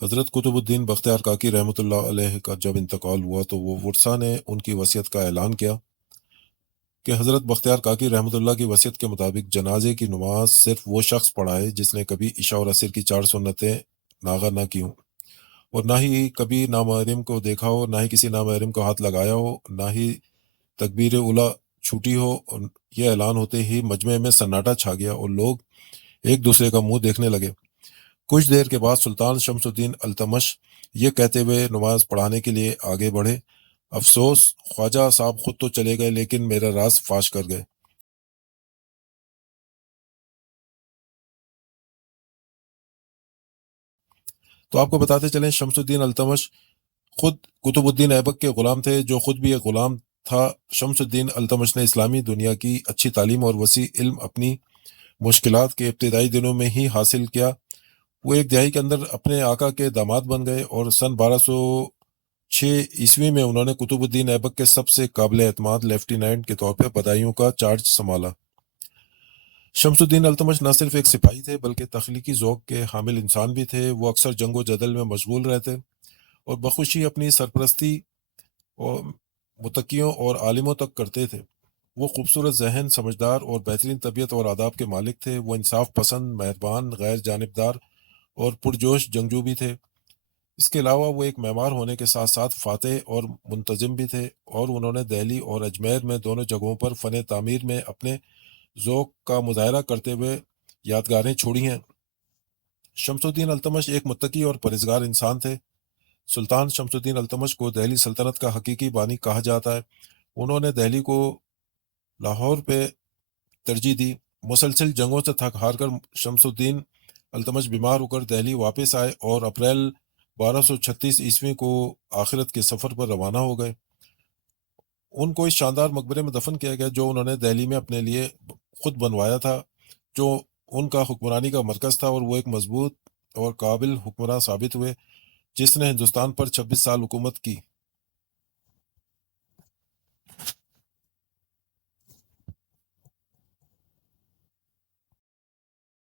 حضرت قطب الدین بختیار کاکی رحمۃ اللہ علیہ کا جب انتقال ہوا تو وہ ورثہ نے ان کی وصیت کا اعلان کیا کہ حضرت بختیار کاکی رحمۃ اللہ کی وصیت کے مطابق جنازے کی نماز صرف وہ شخص پڑھائے جس نے کبھی عشاء اور عصر کی 4 سنتیں ناغہ نہ کی ہوں، اور نہ ہی کبھی نامحرم کو دیکھا ہو، نہ ہی کسی نامحرم کو ہاتھ لگایا ہو، نہ ہی تکبیر اولا چھوٹی ہو۔ اور یہ اعلان ہوتے ہی مجمع میں سناٹا چھا گیا اور لوگ ایک دوسرے کا منہ دیکھنے لگے۔ کچھ دیر کے بعد سلطان شمس الدین التمش یہ کہتے ہوئے نماز پڑھانے کے لیے آگے بڑھے، افسوس خواجہ صاحب خود تو چلے گئے لیکن میرا راز فاش کر گئے۔ تو آپ کو بتاتے چلیں شمس الدین التمش خود قطب الدین ایبک کے غلام تھے، جو خود بھی ایک غلام تھا۔ شمس الدین التمش نے اسلامی دنیا کی اچھی تعلیم اور وسیع علم اپنی مشکلات کے ابتدائی دنوں میں ہی حاصل کیا۔ وہ ایک دہائی کے اندر اپنے آقا کے داماد بن گئے اور سن 1206 میں انہوں نے قطب الدین ایبک کے سب سے قابل اعتماد لیفٹیننٹ کے طور پہ بدایوں کا چارج سنبھالا۔ شمس الدین التمش نہ صرف ایک سپاہی تھے بلکہ تخلیقی ذوق کے حامل انسان بھی تھے۔ وہ اکثر جنگ و جدل میں مشغول رہتے اور بخوشی اپنی سرپرستی اور متقیوں اور عالموں تک کرتے تھے۔ وہ خوبصورت ذہن، سمجھدار اور بہترین طبیعت اور آداب کے مالک تھے۔ وہ انصاف پسند، مہربان، غیر جانبدار اور پرجوش جنگجو بھی تھے۔ اس کے علاوہ وہ ایک معمار ہونے کے ساتھ ساتھ فاتح اور منتظم بھی تھے، اور انہوں نے دہلی اور اجمیر میں دونوں جگہوں پر فن تعمیر میں اپنے ذوق کا مظاہرہ کرتے ہوئے یادگاریں چھوڑی ہیں۔ شمس الدین التمش ایک متقی اور پرہیزگار انسان تھے۔ سلطان شمس الدین التمش کو دہلی سلطنت کا حقیقی بانی کہا جاتا ہے۔ انہوں نے دہلی کو لاہور پہ ترجیح دی۔ مسلسل جنگوں سے تھک ہار کر شمس الدین التمش بیمار ہو کر دہلی واپس آئے اور اپریل 1236 کو آخرت کے سفر پر روانہ ہو گئے۔ ان کو اس شاندار مقبرے میں دفن کیا گیا جو انہوں نے دہلی میں اپنے لیے خود بنوایا تھا، جو ان کا حکمرانی کا مرکز تھا، اور وہ ایک مضبوط اور قابل حکمراں ثابت ہوئے جس نے ہندوستان پر 26 سال حکومت کی۔